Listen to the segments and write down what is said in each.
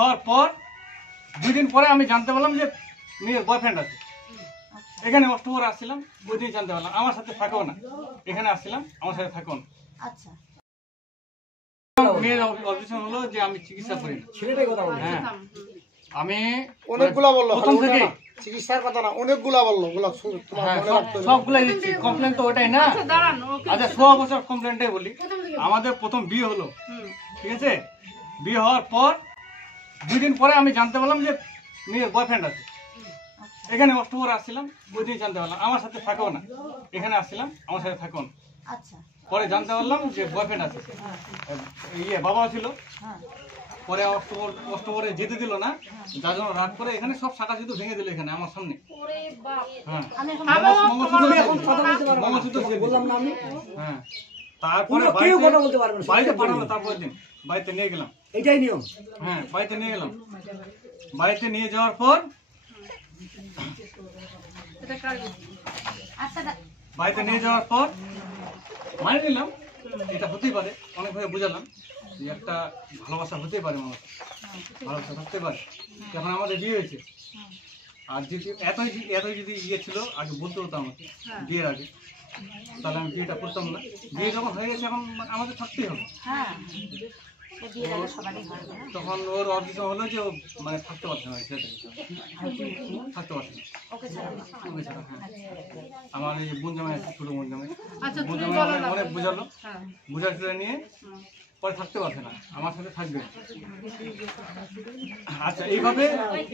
হওয়ার পর 2 দিন পরে আমি জানতে পারলাম যে মেয়ের বয়ফ্রেন্ড আছে। এখানে অক্টোবরে আসছিলাম, ওই দিন জানতে পারলাম। আমার সাথে থাকেও না, এখানে আসছিলাম, আমার সাথে থাকেও না। আচ্ছা, মেয়ের অবজেকশন হলো যে আমি চিকিৎসা করি না। ছেলেটাই কথা বললো। হ্যাঁ, আমি অনেকগুলা বললো, প্রথম থেকে চিকিৎসার কথা না, অনেকগুলা বললো। ওগুলা তোমার মনে রাখতে হবে। সবগুলাই দিচ্ছি। কমপ্লেন তো ওটাই না। আচ্ছা 16 বছর কমপ্লেনটাই বলি। আমাদের প্রথম বিয়ে হলো, ঠিক আছে? বিয়ে হওয়ার পর 2 দিন পরে আমি জানতে পারলাম যে মেয়ের বয়ফ্রেন্ড আছে। এখানে অক্টোবরে আসছিলাম, ওই দিন জানতে পারলাম। আমার সাথে থাকেও না, এখানে আসছিলাম, আমার সাথে থাকেও না। আচ্ছা, পরে জানতে পারলাম যে বয়ফ্রেন্ড আছে। বাবা ছিল। হ্যাঁ, পরে অক্টোবরে যেতে দিল না, যার জন্য রাগ করে এখানে সব শাখা শুধু ভেঙে দিল এখানে আমার সামনে। হ্যাঁ, আমি এখন মঙ্গলসূত্র ছিল। বললাম না আমি। হ্যাঁ, তারপরে কেউ কথা বলতে পারবে না, বাড়িতে পাঠানো। তারপরের দিন বাড়িতে নিয়ে গেলাম। এটাই নিয়ম। হ্যাঁ, বাড়িতে নিয়ে গেলাম। বাড়িতে নিয়ে যাওয়ার পর আচ্ছা, বাড়িতে নিয়ে যাওয়ার পর মানে নিলাম এটা হতেই পারে। অনেকভাবে বুঝালাম যে একটা ভালোবাসা হতেই পারে, মানুষ ভালোবাসা থাকতে পারে। এখন আমাদের বিয়ে হয়েছে, আর যদি এতই যদি ইয়ে ছিল আগে বলতে হতো আমাকে বিয়ের আগে, তাহলে আমি বিয়েটা করতাম না। বিয়ে যখন হয়ে গেছে এখন আমাদের থাকতেই হবে। হ্যাঁ, বিয়ের আগে সবারই হয় না। তখন ওর অভিযোগ হলো যে ও মানে থাকতে পারছে না, ছেলেটাকে থাকতে পারছে না। ওকে ছাড়া না। ওকে ছাড়া, হ্যাঁ। আমার এই বোন জামাই আছে, ছোট বোন জামাই। আচ্ছা, বোন তুমি জামাই বলো না। অনেক বুঝালো, হ্যাঁ। বুঝাতে নিয়ে পরে থাকতে পারছে না, আমার সাথে থাকবে। আচ্ছা,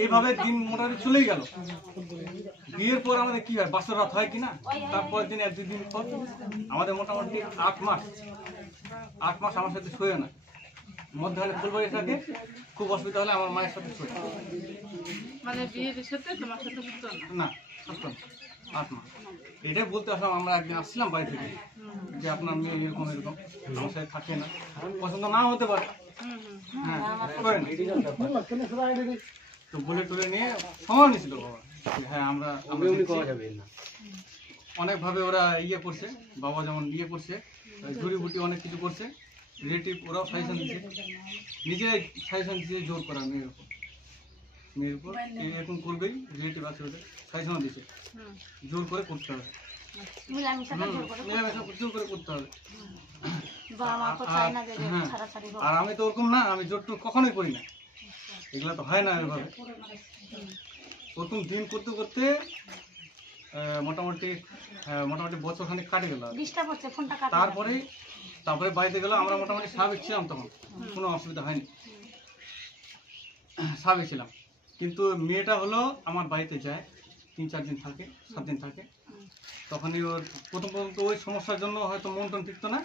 এইভাবে দিন মোটামুটি চলেই গেল। বিয়ের পর আমাদের কি হয়, বাসর রাত হয় কিনা, তারপরের দিন 1-2 দিন পর আমাদের মোটামুটি 8 মাস আমার সাথে শোয় না। মধ্যে হলে ফুলবাড়ি থাকে, খুব অসুবিধা হলে আমার মায়ের সাথে শোয়। মানে বিয়ের সাথে তোমার সাথে হতো না? না, থাকতো না 8 মাস। এটাই বলতে আসলাম, আমরা একদিন আসছিলাম বাড়ি থেকে যে আপনার মেয়ে এরকম এরকম আমার সাথে থাকে না। পছন্দ না হতে পারে, হ্যাঁ, করেন। তো বলে টলে নিয়ে সময় নিয়েছিল বাবা যে হ্যাঁ আমরা অনেকভাবে ওরা ইয়ে করছে। বাবা যেমন ইয়ে করছে, জড়িবুটি অনেক কিছু করছে। রিলেটিভ ওরাও সাজেশন দিচ্ছে, নিজেরাই সাজেশন দিচ্ছে জোর করা মেয়ের উপর এরকম করবেই। রিলেটিভ আছে ওদের সাজেশন দিচ্ছে, জোর করে করতে হবে, মিলামিশাটা জোর করে মিলামেশা জোর করে করতে হবে। বাবা মা তো চায় না যে ছাড়াছাড়ি হোক। আর আমি তো ওরকম না, আমি জোরটুক কখনোই করি না, এগুলো তো হয় না এভাবে। প্রথম দিন করতে করতে মোটামুটি বছর খানিক কাটে গেল। ডিস্টার্ব হচ্ছে, ফোনটা কাটো। তারপরে বাড়িতে গেল, আমরা মোটামুটি স্বাভাবিক ছিলাম, তখন কোনো অসুবিধা হয়নি, স্বাভাবিক ছিলাম। কিন্তু মেয়েটা হলো আমার বাড়িতে যায়, 3-4 দিন থাকে, 7 দিন থাকে। তখনই ওর প্রথম ওই সমস্যার জন্য হয়তো মন টন টিকতো না,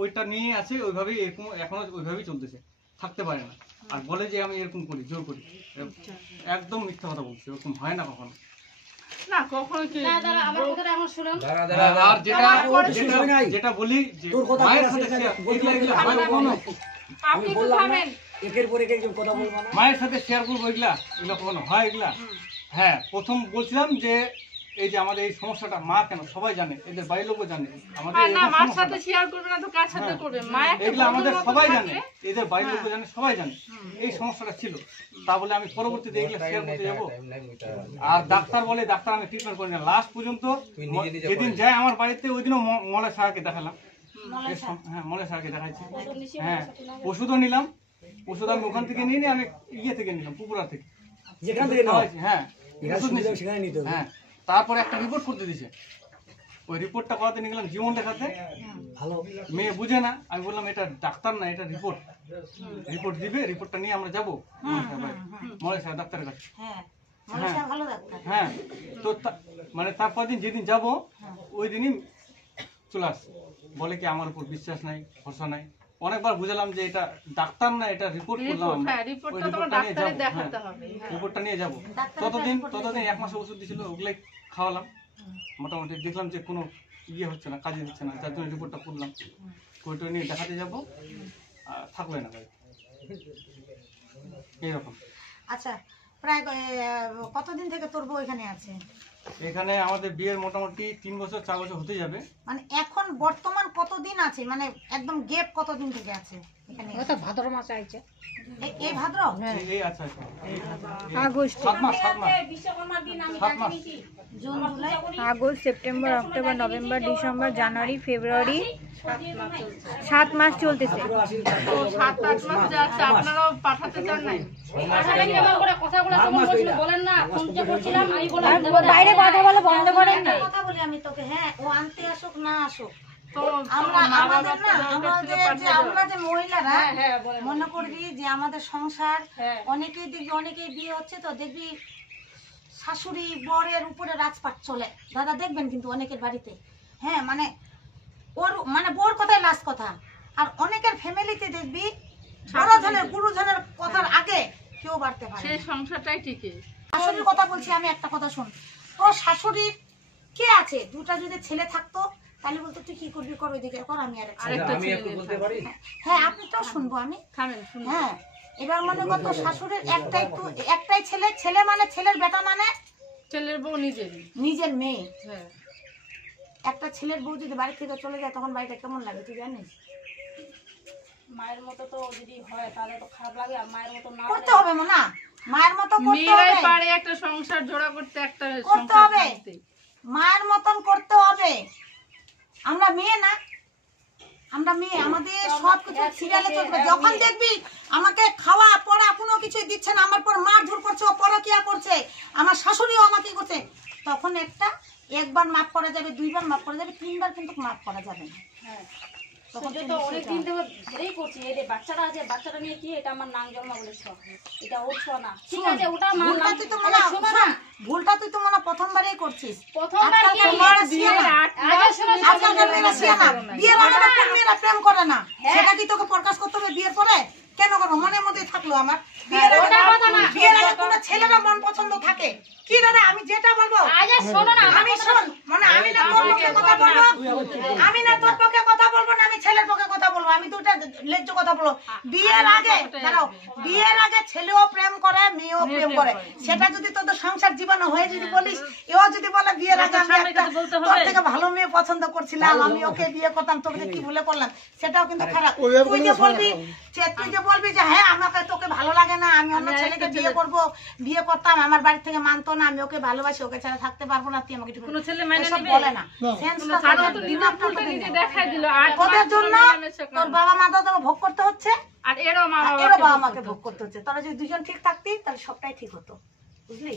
ওইটা নিয়ে আছে ওইভাবেই, এরকম এখনো ওইভাবেই চলতেছে, থাকতে পারে না। আর বলে যে আমি এরকম করি, জোর করি, একদম মিথ্যা কথা বলছি, ওরকম হয় না কখনো। না, কখনো কি আমার কথাটা আমার শুনুন। আর যেটা বলি যে মায়ের সাথে আপনি তো থামেন। একের পর এক একজন কথা বলবো না। মায়ের সাথে শেয়ার করবো, এগুলা কখনো হয় এগুলা? হ্যাঁ, প্রথম বলছিলাম যে এই যে আমাদের এই সমস্যাটা মা কেন সবাই জানে, এদের বাড়ির লোকও জানে আমাদের না, মার সাথে শেয়ার করবে না তো কার সাথে করবে? মা একটা এগুলা আমাদের বন্ধুর মতো সবাই থাকে। জানে, এদের বাড়ির লোকও জানে, সবাই জানে এই সমস্যাটা ছিল। তা বলে আমি পরবর্তীতে এগুলো শেয়ার করতে যাবো? আর ডাক্তার বলে, ডাক্তার আমি ট্রিটমেন্ট করি না। লাস্ট পর্যন্ত যেদিন যায় আমার বাড়িতে, ওই দিনও মলে সাহাকে দেখালাম। হ্যাঁ, মলে সাহাকে দেখাইছি। হ্যাঁ, ওষুধও নিলাম। ওষুধ আমি ওখান থেকে নিয়ে আমি ইয়ে থেকে নিলাম, পুকুরা থেকে, যেখান থেকে নাও। হ্যাঁ, ওষুধ নিতে হবে, সেখানে নিতে হবে। হ্যাঁ। তারপরে একটা রিপোর্ট করতে দিছে, ওই রিপোর্টটা করাতে নিয়ে গেলাম জীবন দেখাতে। ভালো মেয়ে বুঝে না, আমি বললাম এটা ডাক্তার না, এটা রিপোর্ট দিবে, রিপোর্টটা নিয়ে আমরা যাবো মলে সাহেব ডাক্তারের কাছে। হ্যাঁ, মনীষা ভালো ডাক্তার। হ্যাঁ, তো মানে তারপর দিন যেদিন যাবো ওই দিনই চলে আসছে, বলে কি আমার উপর বিশ্বাস নাই, ভরসা নাই। অনেকবার বুঝালাম যে এটা ডাক্তার না, এটা রিপোর্ট করলাম আমরা, হ্যাঁ, ওই রিপোর্টটা তোমার রিপোর্টটা নিয়ে ডাক্তারে যাবো। দেখাতে হ্যাঁ, হবে। রিপোর্টটা নিয়ে যাবো। ততদিন 1 মাসের ওষুধ দিয়েছিল, ওগুলাই খাওয়ালাম। মোটামুটি দেখলাম যে কোনো ইয়ে হচ্ছে না, কাজে দিচ্ছে না, যার জন্য রিপোর্টটা করলাম। ওইটা নিয়ে দেখাতে যাবো, আর থাকবে না ভাই, এইরকম। আচ্ছা, প্রায় কতদিন থেকে তোর বউ এখানে আছে? এখানে আমাদের বিয়ের মোটামুটি 3 বছর 4 বছর হতে যাবে। মানে এখন বর্তমান কতদিন আছে, মানে একদম গ্যাপ কতদিন থেকে আছে এখানে? ওটা ভাদ্র মাসে আইছে, এই ভাদ্র, এই আচ্ছা আচ্ছা আগস্ট, 7 মাস 7 মাস June, July, August, September, October, November, December, January, February, 7 মাস চলতেছে। তো 7-8 মাস যাচ্ছে, আপনারাও পাঠাতে চান নাই? বাইরে কথা বলে বন্ধ করেন না। একটা কথা বলি আমি তোকে, হ্যাঁ ও আনতে আসুক না আসুক, তো আমরা মা বাবা আমাদের তো না দরকার ছিল আমরা যে মহিলারা হ্যাঁ, মনে করবি যে আমাদের সংসার, অনেকেই দেখবি অনেকেই বিয়ে হচ্ছে তো দেখবি শাশুড়ি বরের উপরে রাজপাট চলে, দাদা দেখবেন কিন্তু অনেকের বাড়িতে, হ্যাঁ মানে ওর মানে বোর কথাই লাস্ট কথা। আর অনেকের ফ্যামিলিতে দেখবি বড় জনের গুরুজনের কথার আগে কেউ বাড়তে পারে সেই সংসারটাই ঠিকই। শাশুড়ির কথা বলছি আমি, একটা কথা শুন, তো শাশুড়ির কে আছে, দুটা যদি ছেলে থাকতো তাহলে বলতো তুই কি করবি কর, ওইদিকে কর, আমি আরেকটা আমি ছেলে একটু নিয়ে বলতে পারি? হ্যাঁ আপনি তো শুনবো আমি, থামেন, শুনুন। হ্যাঁ এবার মনে করতো শাশুড়ির একটাই ছেলে, ছেলে মানে ছেলের বেটা মানে ছেলের বউ নিজেরই। নিজের মেয়ে। হ্যাঁ, একটা ছেলের বউ যদি বাড়ি থেকে চলে যায় তখন বাড়িটা কেমন লাগে তুই জানিস? মায়ের মতো তো যদি হয় তাহলে তো খারাপ লাগে, আর মায়ের মতো না করতে হবে না, মায়ের মতো করতে মেয়েরাই হবে, পারে একটা সংসার জোড়া করতে, একটা করতে সংসার হবে, ভাঙতে। মায়ের মতন করতে হবে। আমরা মেয়ে না, আমরা মেয়ে, আমাদের সব কিছু সিরিয়ালে চলবে। যখন দেখবি আমাকে খাওয়া পড়া কোনো কিছু দিচ্ছে না, আমার পর মারধর করছে, ও পরকিয়া করছে, আমার শাশুড়িও আমাকে করছে, তখন একবার মাফ করা যাবে, 2বার মাফ করা যাবে, 3বার কিন্তু মাফ করা যাবে না। তখন তো অনেকদিন ধরে ধরেই করছি, এই যে বাচ্চাটা আছে, বাচ্চাটা নিয়ে কি এটা আমার নাম জন্ম বলেছ, এটা ওর ছোঁয়া না, ঠিক আছে ওটা আমার ভুলটা তুই তো মনে শোনো না, ভুলটা তুই তো মনে প্রথমবারই করছিস। প্রথমবার কি আজকালকার মেয়েরা শিয়ানা, বিয়ের আগে না কোন মেয়েরা প্রেম করে না, সেটা কি তোকে প্রকাশ করতে হবে বিয়ের পরে? কেন করবো? মনের মধ্যে থাকলো আমার বিয়ের আগে কোনো ছেলেরা মন পছন্দ থাকে কি দাদা? আমি যেটা বলবো শোনো না, আমি শোন, মানে আমি না তোর পক্ষে কথা বলবো, আমি না তোর পক্ষে কথা বলবো না, আমি ছেলের পক্ষে কথা বলবো, আমি দুটা লেজ্জ কথা বলবো। বিয়ের আগে দাঁড়াও, বিয়ের আগে ছেলেও প্রেম করে মেয়েও প্রেম করে, সেটা যদি তোদের সংসার জীবন হয়ে যদি বলিস, এও যদি বলে বিয়ের আগে আমি একটা তোর থেকে ভালো মেয়ে পছন্দ করছিলাম, আমি ওকে বিয়ে করতাম, তোকে কি ভুলে করলাম, সেটাও কিন্তু খারাপ। তুই যে বলবি যে হ্যাঁ আমাকে তোকে ভালো লাগে না, আমি অন্য ছেলেকে বিয়ে করতাম, আমার বাড়ি থেকে মানতো না, আমি ওকে ভালোবাসি, ওকে ছাড়া থাকতে পারবো না, তুই আমাকে কোনো ছেলে মেনে এসব নেবে? বলে না। সেন্সটা ছাড়ো তো, নিজের ভুলটা নিজে দেখাই দিল, আর ওদের জন্য তোর বাবা মা তো তোকে ভোগ করতে হচ্ছে, আর এরও মা এরও বাবা বাবা মাকে ভোগ করতে হচ্ছে। তোরা যদি দুজন ঠিক থাকতি তাহলে সবটাই ঠিক হতো, বুঝলি?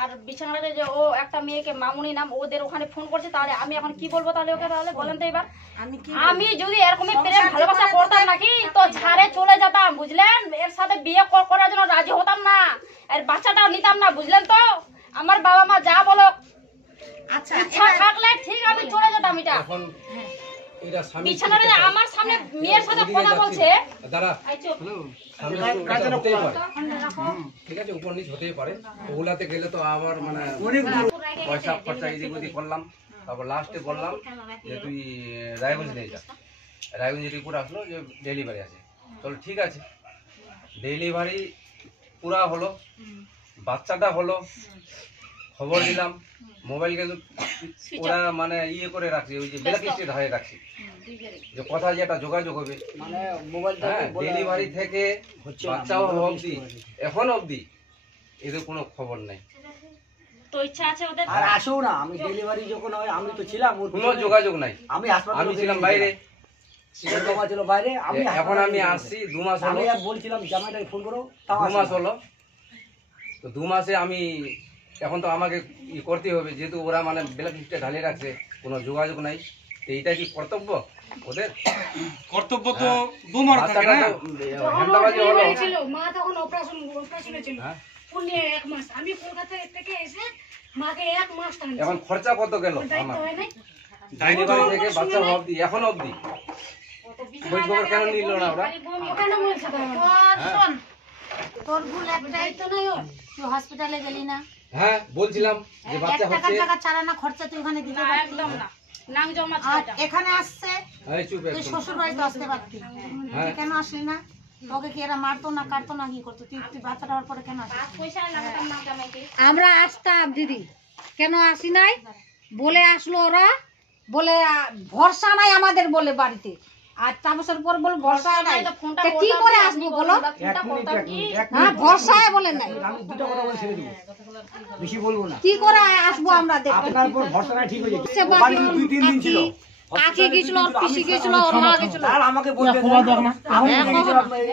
আর বিছানাতে যে ও একটা মেয়েকে মামুনি নাম ওদের ওখানে ফোন করছে, তাহলে আমি এখন কি বলবো তাহলে ওকে? তাহলে বলেন তো এবার, আমি যদি এরকমই প্রেম ভালোবাসা করতাম নাকি তো ঝাড়ে চলে যেতাম, বুঝলেন? এর সাথে বিয়ে করার জন্য রাজি হতাম না, আর বাচ্চাটাও নিতাম না, বুঝলেন তো? আমার বাবা মা যা বলো, আচ্ছা ইচ্ছা থাকলে ঠিক আমি চলে যেতাম। এটা এখন এরা স্বামী বিছানাতে যে আমার সামনে মেয়ের সাথে কথা বলছে, দাঁড়া, এই চুপ। স্বামী স্ত্রী হতেই পারে, ঠিক আছে, উপর নিচ হতেই পারে। ওগুলাতে গেলে তো আবার মানে পয়সা খরচা এদিক ওদিক করলাম, তারপর লাস্টে বললাম যে তুই রায়গঞ্জ নিয়ে যা। রায়গঞ্জ রিপোর্ট আসলো যে ডেলিভারি আছে, চলো ঠিক আছে, ডেলিভারি পুরা হলো, বাচ্চাটা হলো, খবর দিলাম, মোবাইল কিন্তু ওরা মানে ইয়ে করে রাখছি, ওই যে ব্ল্যাকলিস্টে ধারে রাখছি, যে কথা যেটা যোগাযোগ হবে, হ্যাঁ, ডেলিভারি থেকে বাচ্চাও অবধি এখন অবধি এদের কোনো খবর নাই, তো ইচ্ছা আছে ওদের। আর আসেও না, আমি ডেলিভারি যখন হয় আমি তো ছিলাম, ওর কোনো যোগাযোগ নাই, আমি হাসপাতালে আমি ছিলাম বাইরে, ওর বাবা ছিল বাইরে, আমি এখন আমি আসছি 2 মাস হলো, আমি আর বলছিলাম জামাইটাকে ফোন করো, তাও 2 মাস হলো, তো 2 মাসে আমি এখন তো আমাকে ই করতে হবে, যেহেতু ওরা মানে ব্ল্যাকলিস্টে ঢালে রাখছে, কোনো যোগাযোগ নাই, তো এইটা কি কর্তব্য ওদের? কর্তব্য তো বৌমার থাকে না। ঘন্টাবাজি হলো, মা তখন অপারেশনে ছিল, হ্যাঁ, 1 মাস, আমি কলকাতা থেকে এসে মাকে 1 মাস টানছি, এখন খরচা কত গেল আমার হয় নাই? ডেলিভারি থেকে বাচ্চা অবধি, এখন অবধি খোঁজ খবর কেন নিল না ওরা? ওখানে বলছে তো আমার। শোন, তোর ভুল একটাই তো নাই, তুই হসপিটালে গেলি না, হ্যাঁ বলছিলাম যে বাচ্চা 1 টাকার হচ্ছে, টাকা চালানা খরচা তুই ওখানে দিতে পারতি, একদম না, নাম জমা আর এখানে আসছে এই চুপ তুই একদম, শ্বশুর বাড়িতে আসতে পারতি, তুই কেন আসলি না? তোকে কি এরা মারতো না কাটতো না কি করতো? তুই বাচ্চাটা হওয়ার পরে কেন আসলি? পয়সা লাগতাম না জামাইকে। আমরা আসতাম দিদি, কেন আসি নাই বলে আসলো ওরা, বলে ভরসা নাই আমাদের বলে বাড়িতে। আর তাপসের পর বলে ভরসা নাই, তা কি করে আসবো বলো? হ্যাঁ ভরসায় বলে নাই, আমি দুটো কথা বলে ছেড়ে দিব, বেশি বলবো না। কি করে আসবো আমরা? আপনার উপর ভরসা নাই, ঠিক হয়ে সে যাবে। বাড়ি বাড়ি 2-3 দিন ছিল, কাকি গেছিল, পিসি গেছিল, ওর মা গেছিল। আর আমাকে বলতে আমি নিয়ে গেছিলাম এই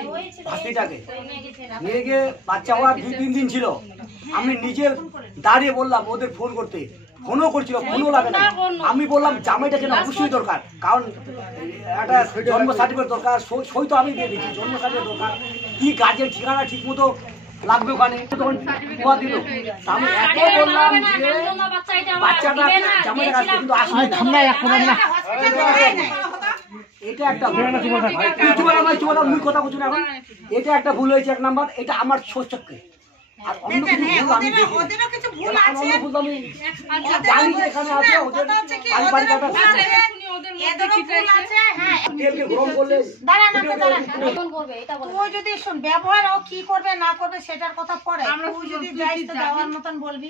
ভাস্তিটাকে, নিয়ে গিয়ে বাচ্চা হওয়ার 2-3 দিন ছিল। আমি নিজে দাঁড়িয়ে বললাম ওদের ফোন করতে, ফোনও করছিল, ফোনও লাগে না। আমি বললাম জামাইটা যেন অবশ্যই দরকার, কারণ একটা জন্ম সার্টিফিকেট দরকার, সই তো আমি দিয়ে দিচ্ছি, জন্ম সার্টিফিকেট দরকার, কি গার্জেন ঠিকানা ঠিক মতো লাগবে ওখানে। তখন কুয়া দিল, আমি এত বললাম যে বাচ্চাটা জামাইটা আসবে, কিন্তু আসবে না। এটা একটা কথা বলছি না এখন, এটা একটা ভুল হয়েছে 1 নাম্বার, এটা আমার সোচকে। আর অন্য কিছু ভুল আমি দেখি, ওদেরও কিছু ভুল অন্য আছে, ভুল আমি জানি যে এখানে আছে, ওদের বাড়িটা এদেরও ভুল আছে। হ্যাঁ তেলকে গরম করলে দাঁড়ান আপনি দাঁড়ান। ফোন করবে এটা বলে তুই যদি শোন ব্যবহার ও কি করবে না করবে সেটার কথা পরে, তুই যদি যাইস তো যাওয়ার মতন বলবি।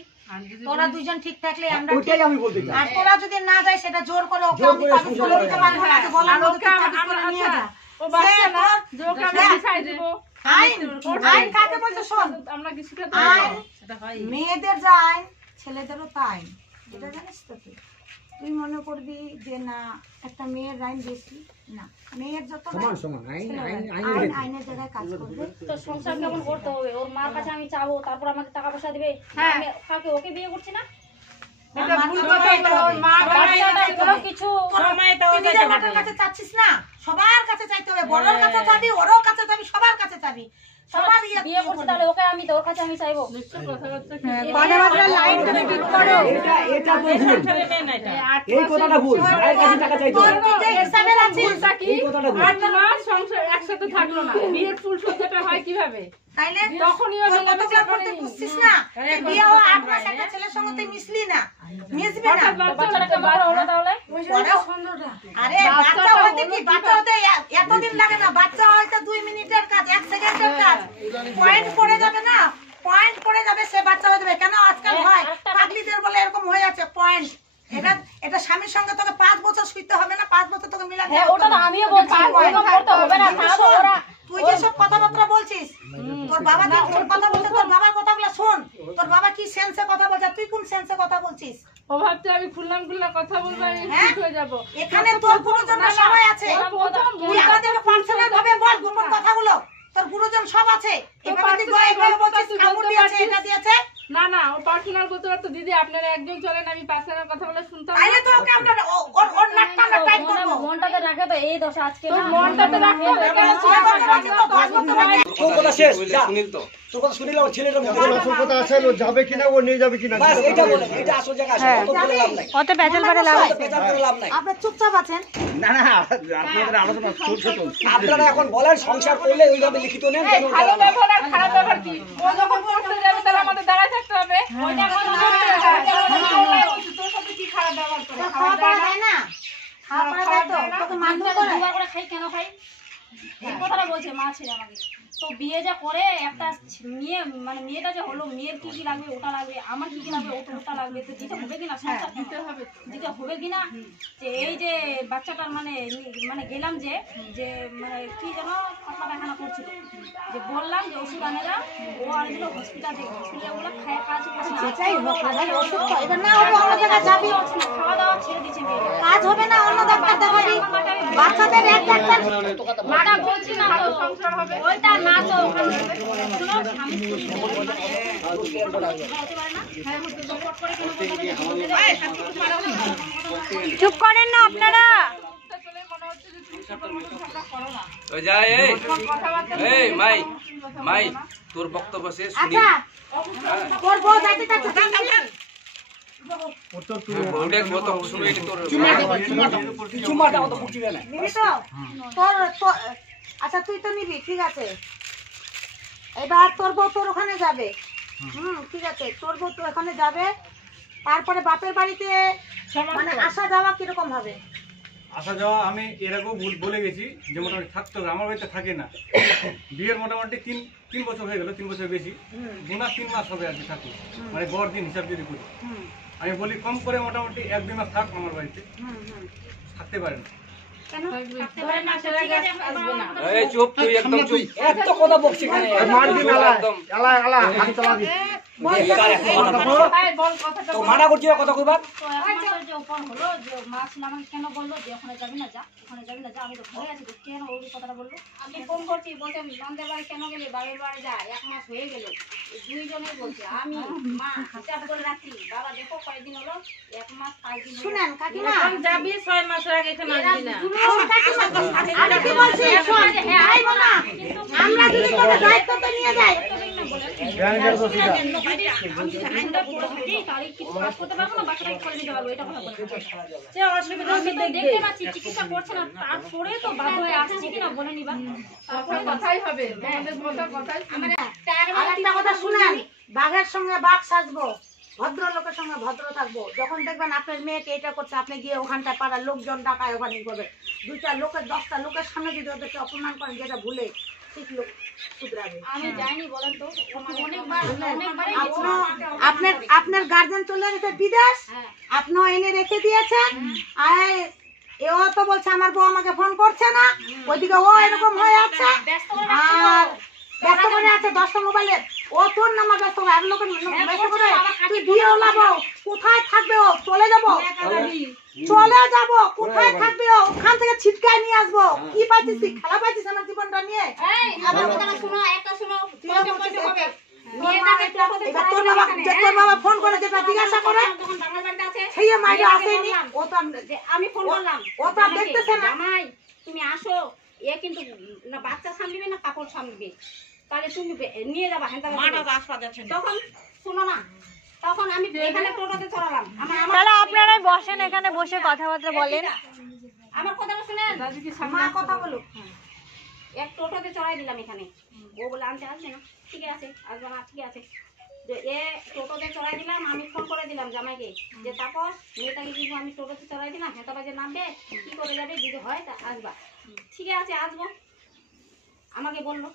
তোরা দুইজন ঠিক থাকলে আমরা ঠিক। ওইটাই আমি বলতে চাই। আর তোরা যদি না যাই সেটা জোর করে ওকে জোর আমি করে তাবিজ করে দিতে পারবো না, যে গলার মধ্যে তুই তাবিজ করে নিয়ে যা। ও বাচ্চা না, সে যে ওকে আমি দেখ, শিখাই দেবো। আইন আইন কাকে বলছে শোন, আমরা কি শিখাতে আইন মেয়েদের যা আইন ছেলেদেরও তা আইন, এটা জানিস তো তুই? তুই মনে করবি যে না একটা মেয়ের আইন বেশি, না মেয়ের যত সমান সমান আইন আইনের জায়গায় কাজ করবে। তো সংসার কেমন করতে হবে? ওর মার কাছে আমি চাবো, তারপর আমাকে টাকা পয়সা দিবে। আমি কাকে ওকে বিয়ে করছি না? এটা ভুল কথা, এটা ওর মা বাচ্চাটা কোনো কিছু তুই নিজের মাটার কাছে চাচ্ছিস না, সবার কাছে চাইতে হবে, বড়র কাছে চাবি, ওরও কাছে চাবি, সবার কাছে চাবি, সবার বিয়ে করছি, তাহলে ওকে আমি তো ওর কাছে আমি চাইবো। কথাবার্তা লাইনটা ঠিক করো। এটা তো ভুল, এই কথাটা ভুল। মায়ের কাছে টাকা চাইতে তোর হবে, যে হিসাবে রাখিস এই কথাটা ভুল। 8 মাস সংসার একসাথে থাকলো না, বিয়ের ফুল সজ্জাটা হয় কিভাবে? তাইলে তখনই ও তোর কতগুলো করতে বুঝছিস না, যে বিয়ে হওয়া 8 মাস একটা ছেলের সঙ্গে তুই মিশলি না, মিশবি না। বাচ্চাটাকে বড় হলো তাহলে আরে বাচ্চা হতে কি, বাচ্চা হতে এতদিন লাগে না, বাচ্চা হয়তো 2 মিনিটের কাজ, 1 সেকেন্ডের কাজ, পয়েন্ট পড়ে যাবে না, পয়েন্ট পড়ে যাবে, সে বাচ্চা হয়ে যাবে। কেন আজকাল হয় পাগলিদের বলে এরকম হয়ে যাচ্ছে পয়েন্ট। এটা স্বামীর সঙ্গে তোকে 5 বছর শুইতে হবে না, 5 বছর তোকে মিলাতে হ্যাঁ হবে ওটা তো আমিও বলছি, ওরকম করতে হবে না। তাহলে ওরা তুই যেসব কথাবার্তা বলছিস, তোর বাবা যে কথা বলছে, তোর বাবার কথাগুলো শোন, তোর বাবা কি সেন্সে কথা বলছে, তুই কোন সেন্সে কথা বলছিস? ও ভাবছে আমি খুললাম কথা বলবো, আমি ঠিক হয়ে যাবো। এখানে তোর গুরুজনরা সবাই আছে, তুই আমাদের পার্সোনাল ভাবে বল গোপন কথাগুলো, তোর গুরুজন সব আছে। এভাবে তুই এভাবে বলছিস কামড় দিয়েছে, এটা দিয়েছে। না না, ও পার্সোনাল করতে পারতো। দিদি আপনারা একজন চলেন, আমি পার্সোনাল কথা বলে শুনতাম। তাইলে তো ওকে আমরা ওর নাকটা আমরা টাইট করবো। মনটাকে রাখে তো এই দশা আজকে তোর মনটাতে রাখতে হবে। তোর কথা শেষ, যা। সুনীল তো তোর কথা শুনিলে আমার ছেলেটার মধ্যে ওর আসল কথা আছে, ও যাবে কিনা, ও নিয়ে যাবে কিনা, বাস এটা বলে, এটা আসল জায়গা আসে, অত বলে লাভ নাই, অত পেঁচাল পারে লাভ আছে? পেঁচাল করে লাভ নাই। আপনি চুপচাপ আছেন। না না, আপনাদের আলোচনা চলছে তো। আপনারা এখন বলেন সংসার করলে ওইভাবে লিখিত নেন, কেন ভালো ব্যবহার আর খারাপ ব্যবহার কি? ও যখন পড়তে যাবে তাহলে আমাদের দাঁড়ায় থাকতে হবে। ওইটা কথা বলতে হবে। তোর সাথে কি খারাপ ব্যবহার করে? খাওয়া দাওয়া দেয় না, খাওয়া দাওয়া দেয় তো তোকে মারধর করে। দুবার করে খাই, কেন খাই? এই কথাটা বলছে মা ছেলে আমাকে। তো বিয়ে যে করে একটা মেয়ে, মানে মেয়েটা যে হলো, মেয়ের কি কি লাগবে ওটা লাগবে, আমার কি কি লাগবে ওটা লাগবে, তো দিতে হবে কিনা? সংসার দিতে হবে কিনা? যে এই যে বাচ্চাটার মানে গেলাম যে মানে কি যেন পাতলা পায়খানা করছিল, যে বললাম যে ওষুধ আনে যা, ও আনে দিল হসপিটাল থেকে। হসপিটালে ওগুলো খায় কাজ করছে না, যেটাই হোক আগে ওষুধ তো এবার না হবে, অন্য জায়গায় যাবি, খাওয়া দাওয়া ছেড়ে দিচ্ছে মেয়েটা। কাজ হবে না, অন্য ডাক্তার দেখাবি। বাচ্চাদের এক ডাক্তার মাটা বলছি না তো সংসার হবে, ওইটা না তো ওখানে শুনো স্বামী স্ত্রী হতে পারে না। হ্যাঁ হতে তো ফট করে কোনো কথা বলে চুপ করেন না আপনারা। ওই যা, এই মাই তোর বক্তব্য শেষ শুনি। আচ্ছা তোর বউ যাইতে যাচ্ছে বউডেক বত শুনো, এটা তোর চুমাটা অত ফুটিবে না। নিবি তো তোর আচ্ছা তুই তো নিবি, ঠিক আছে। এবার তোর বউ তোর ওখানে যাবে, ঠিক আছে, তোর বউ তো ওখানে যাবে। তারপরে বাপের বাড়িতে মানে আসা যাওয়া কিরকম হবে? আসা যাওয়া আমি এর আগেও বলে গেছি যে মোটামুটি থাকতে হবে, আমার বাড়িতে থাকে না। বিয়ের মোটামুটি তিন বছর হয়ে গেল, 3 বছর বেশি, গুনা 3 মাস হবে আর কি থাকি, মানে গড় দিন হিসাব যদি করি। আমি বলি কম করে মোটামুটি 1-2 মাস থাক আমার বাড়িতে, থাকতে পারে না। এই চুপ, তুই একদম চুপ। এত কথা বকছি কেন? তো মানা করছি না কথা কইবার। কেন বললো যে ওখানে যাবি না, যা ওখানে যাবি না, যা। আমি তো ঘরে আছি, কেন ওই কথাটা বললো? আমি ফোন করছি, বলছে বান্ধব বাড়ি কেন গেলে, বাড়ির বাড়ি যা, 1 মাস হয়ে গেল। দুইজনে বলছে, আমি মা হিসাব করে রাখি, বাবা দেখো কয়েকদিন হলো, 1 মাস 5 দিন। শুনেন কাকিমা, যাবি 6 মাসের আগে এখানে আসবি না। আমি কি বলছি শোন, যাইব না, আমরা যদি কোনো দায়িত্ব তো নিয়ে যাই। চিকিৎসা করছে না, তারপরে তো বাধ্য হয়ে আসছি কিনা বলে নিবা, তারপরে কথাই হবে। আরেকটা কথা শুনেন, বাঘের সঙ্গে বাঘ সাজবো, ভদ্রলোকের সঙ্গে ভদ্র থাকবো। যখন দেখবেন আপনার মেয়েকে এটা করছে, আপনি গিয়ে ওখানটায় পাড়ার লোকজন ডাকায় ওখানে করবে। 2টা লোকের 10টা লোকের সামনে যদি ওদেরকে অপমান করেন, যেটা ভুলে ঠিক লোক শুধরাবে। আমি যাইনি বলেন তো, অনেকবার আপনার গার্জেন চলে গেছে বিদেশ, আপনিও এনে রেখে দিয়েছেন। আর এও তো বলছে আমার বউ আমাকে ফোন করছে না, ওইদিকে ও এরকম হয়ে আছে, আর ব্যস্ত করে আছে 10টা মোবাইলে। ও তোর নাম্বার ব্যস্ত করে, আর লোকের ব্যস্ত করে। তুই বিয়ে ওলাবো, কোথায় থাকবে ও? চলে যাবো, কোথায় থাকবে ও? ওখান থেকে ছিটকায় নিয়ে আসবো। কি পাইছিস তুই? খেলা পাইছিস আমার জীবনটা নিয়ে? তোর বাবা ফোন করে যেটা জিজ্ঞাসা করে, সেই মাইটা আসেনি। আমি ফোন করলাম, ও তো আর দেখতেছে না। জামাই তুমি আসো, এ কিন্তু না বাচ্চা সামলিবে না কাপড় সামলিবে, তাহলে তুমি নিয়ে যাবা। তখন শোনো না, তখন আমি এখানে টোটোতে চড়ালাম। তাহলে আপনারাই বসেন এখানে, বসে কথাবার্তা বলেন। আমার কথাটা শুনেন, মা কথা বলো। এক টোটোতে চড়াই দিলাম এখানে। ও বলে আনতে আসবে না, ঠিক আছে আসবে না, ঠিক আছে। যে এ টোটোতে চড়াই দিলাম, আমি ফোন করে দিলাম জামাইকে যে তারপর মেয়েটাকে কিন্তু আমি টোটোতে চড়াই দিলাম, হেঁটা বাজে নামবে, কি করে যাবে, যদি হয় তা আসবা। ঠিক আছে আসবো আমাকে বললো।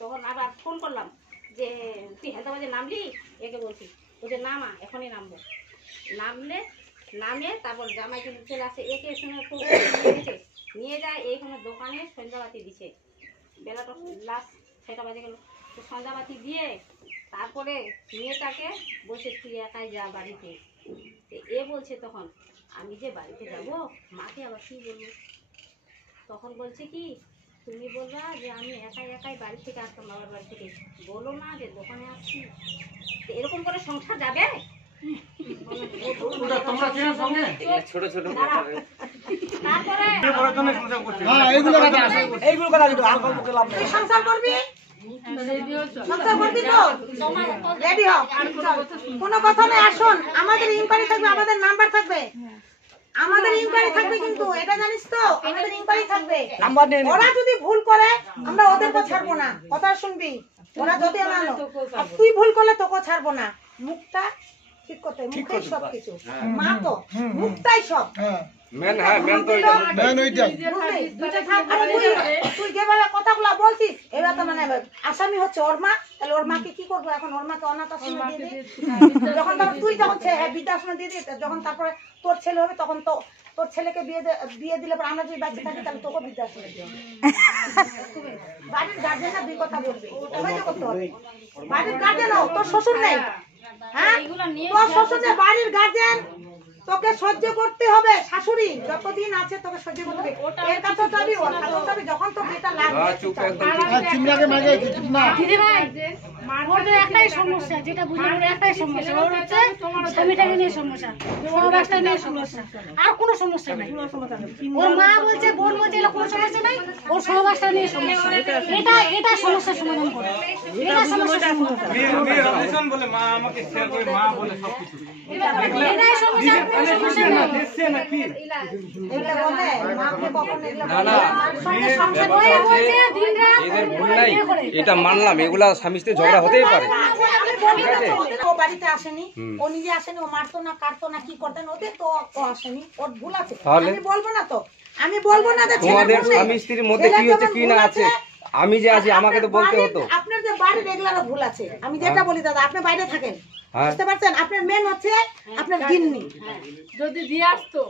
তখন আবার ফোন করলাম যে তুই হেঁটা বাজে নামলি, একে বলছি। বলছে না মা এখনই নামবো। নামে তারপর জামাই কিন্তু চলে আসে, একে সঙ্গে নিয়ে যায় এইখানে দোকানে সন্ধ্যাবাতি দিছে। বেলাটা লাস্ট 6টা বাজে গেল, তো সন্ধ্যাবাতি দিয়ে তারপরে মেয়েটাকে বসে তুই একাই যা বাড়িতে। এ বলছে তখন আমি যে বাড়িতে যাব, মাকে আবার কি বলবো? তখন বলছে কি তুমি বলবা যে আমি একাই বাড়ি থেকে আসতাম, বাবার বাড়ি থেকে, বলো না যে দোকানে আসছি। এরকম করে সংসার যাবে? ছোট ছোট এইগুলো কথা কিন্তু আর গল্প করলাম না। সংসার করবি, সংসার করবি তো রেডি হ। কোনো কথা নেই, আসুন আমাদের ইনকোয়ারি থাকবে, আমাদের নাম্বার থাকবে, আমাদের ইনকোয়ারি থাকবে। কিন্তু এটা জানিস তো, আমাদের ইনকোয়ারি থাকবে। ওরা যদি ভুল করে আমরা ওদেরকে ছাড়বো না, কথা শুনবি। ওরা যদি মানো, আর তুই ভুল করলে তোকে ছাড়বো না। মুখটা ঠিক করতে, মুখেই সব কিছু। মা তো মুখটাই সব। মেন, হ্যাঁ মেন তো এটা, মেন ওইটাই। তুই যেভাবে কথাগুলো বলছিস, এবার তো মানে আসামি হচ্ছে ওর মা, তাহলে ওর মাকে কি করবো এখন? ওর মাকে অনাথ আশ্রমে দিয়ে দে। যখন তুই যখন বৃদ্ধাশ্রমে দিয়ে দিস, যখন তারপরে তোর ছেলে হবে, তখন তো তোর ছেলেকে বিয়ে দিলে পর আমরা যদি বাচ্চা থাকি, তাহলে তোকে বৃদ্ধাশ্রমে দিয়ে হবে। বাড়ির গার্জেনরা 2 কথা বলবে, সহ্য করতে হবে। বাড়ির গার্জেনও তোর শ্বশুর নেই, হ্যাঁ তোর শ্বশুর নেই, বাড়ির গার্জেন তোকে সহ্য করতে হবে। শাশুড়ি যতদিন আছে তোকে সহ্য করতে হবে। এর কাছে যাবি, ওর কাছে যাবি, যখন তো যেটা লাগবে। চিমড়াকে মাগে কিছু না। দিদি ভাই, ওদের একটাই সমস্যা, যেটা বুঝি ওর একটাই সমস্যা, ওর হচ্ছে স্বামীটাকে নিয়ে সমস্যা, সহবাসটা নিয়ে সমস্যা, আর কোনো সমস্যা নাই। ওর মা বলছে, বোন বলছে, এগুলো কোনো সমস্যা নাই, ওর সহবাসটা নিয়ে সমস্যা। এটা সমস্যার সমাধান করে, এটা সমস্যার সমাধান করে। মেয়ের অপারেশন বলে মা আমাকে শেয়ার করে, মা বলে সবকিছু। এটাই সমস্যা, কোনো সমস্যা নাই। দেখছে না কি? এগুলো বলে মাকে কখন এগুলো না না এদের ভুল নাই, এটা মানলাম। এগুলা স্বামী স্ত্রী ঝগড়া হতেই পারে, ঠিক আছে। ও বাড়িতে আসেনি, ও নিজে আসেনি, ও মারতো না, কাটতো না, কি করতেন, ওদের তো ও আসেনি, ওর ভুল আছে। আমি বলবো না তো, আমি বলবো না যে ছেলে তোমাদের ভুল নেই। স্বামী স্ত্রীর মধ্যে কি ছেলে হচ্ছে যেমন কি ভুল না আছে আমি যে আছি আমাকে তো বলতে হতো। আপনার যে বাড়ির এগুলারও ভুল আছে, আমি যেটা বলি দাদা, আপনি বাইরে থাকেন, হ্যাঁ। বুঝতে পারছেন? আপনার মেন হচ্ছে আপনার গিন্নি। যদি দিয়ে আসতো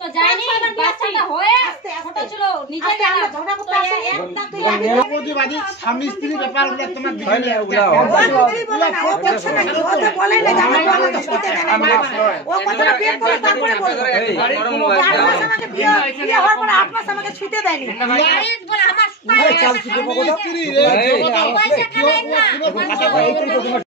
তো জানি বাচ্চাটা হয়ে ছোট ছিল নিজে আস্তে আমরা ঝগড়া করতে আসে, একটা তুই লাগে প্রতিবাদী স্বামী স্ত্রী ব্যাপারগুলো তোমার হয় না, ওগুলা ও কিছুই বলে না, ও বলছে না, ও তো বলে না যে আমাকে আমাকে শুতে দেয় না। ও কথাটা বিয়ে করে তারপরে বললো। এই, গরম যে মোবাইল 8 মাস আমাকে বিয়ে হওয়ার পরে 8 মাস আমাকে শুতে দেয়নি। স্ত্রী